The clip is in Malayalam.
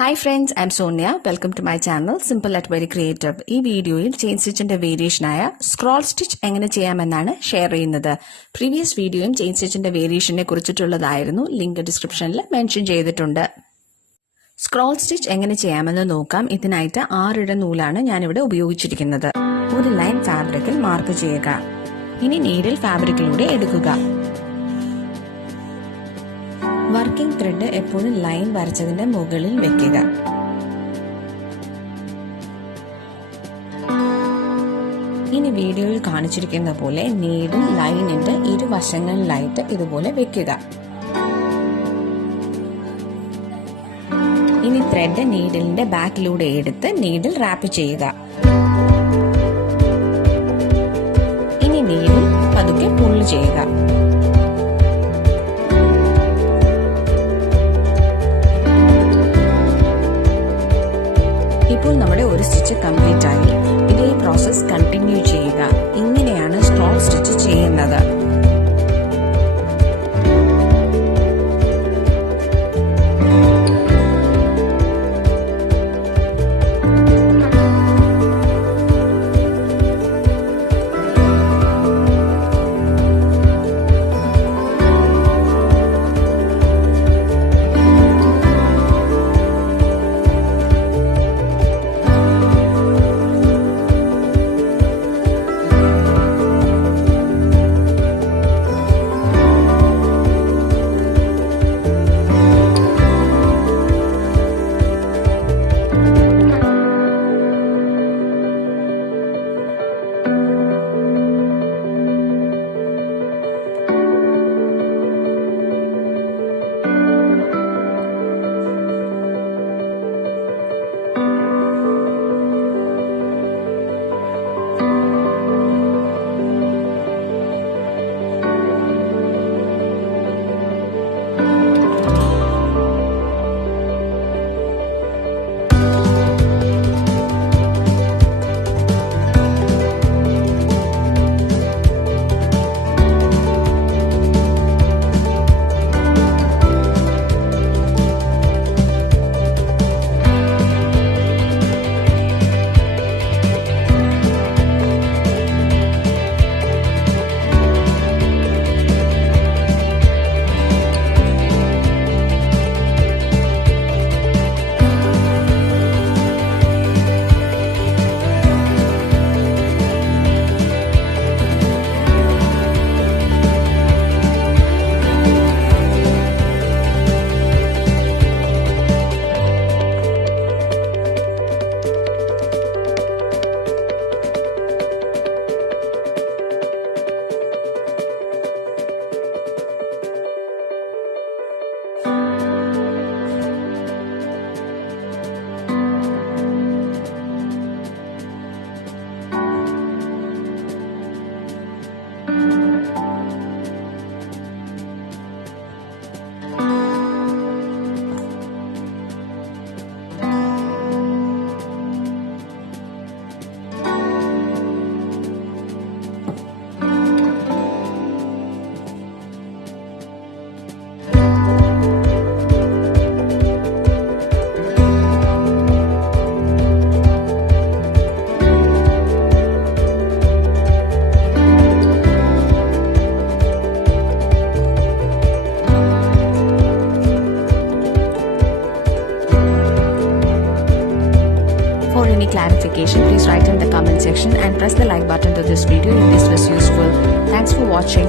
Hi friends, I'm Sonia. Welcome to my channel Simple at Very Creative. ഈ വീഡിയോയിൽ ചെയിൻ സ്റ്റിച്ചിന്റെ വേരിയേഷനായ സ്ക്രോൾ സ്റ്റിച്ച് എങ്ങനെ ചെയ്യാമെന്നാണ് ഷെയർ ചെയ്യുന്നത്. പ്രീവിയസ് വീഡിയോയും ചെയിൻ സ്റ്റിച്ചിന്റെ വേരിയേഷനെ കുറിച്ചിട്ടുള്ളതായിരുന്നു. ലിങ്ക് ഡിസ്ക്രിപ്ഷനിൽ മെൻഷൻ ചെയ്തിട്ടുണ്ട്. സ്ക്രോൾ സ്റ്റിച്ച് എങ്ങനെ ചെയ്യാമെന്ന് നോക്കാം. ഇതിനായിട്ട് 6 ഇഴ നൂലാണ് ഞാനിവിടെ ഉപയോഗിച്ചിരിക്കുന്നത്. ഒരു ലൈൻ ഫാബ്രിക്കിൽ മാർക്ക് ചെയ്യുക. ഇനി നീഡിൽ ഫാബ്രിക്കിലൂടെ എടുക്കുക. വർക്കിംഗ് ത്രെഡ് എപ്പോഴും ലൈൻ വരച്ചതിന്റെ മുകളിൽ വെക്കുക. ഇനി വീഡിയോയിൽ കാണിച്ചിരിക്കുന്ന പോലെ നീഡിൽ ലൈനിന്റെ ഇരുവശങ്ങളിലായിട്ട് ഇതുപോലെ വെക്കുക. ഇനി ത്രെഡ് നീഡിലിന്റെ ബാക്കിലൂടെ എടുത്ത് നീഡിൽ റാപ്പ് ചെയ്യുക. ഇനി നീഡിൽ പതുക്കെ പുള്ള് ചെയ്യുക. ഇപ്പോൾ നമ്മുടെ ഒരു സ്റ്റിച്ച് കംപ്ലീറ്റ് ആയി. ഇതേ പ്രോസസ് കണ്ടിന്യൂ ചെയ്യുക. ഇങ്ങനെയാണ് സ്ക്രോൾ സ്റ്റിച്ച് ചെയ്യുന്നത്. For any clarification, please write in the comment section and press the like button to this video if this was useful. Thanks for watching.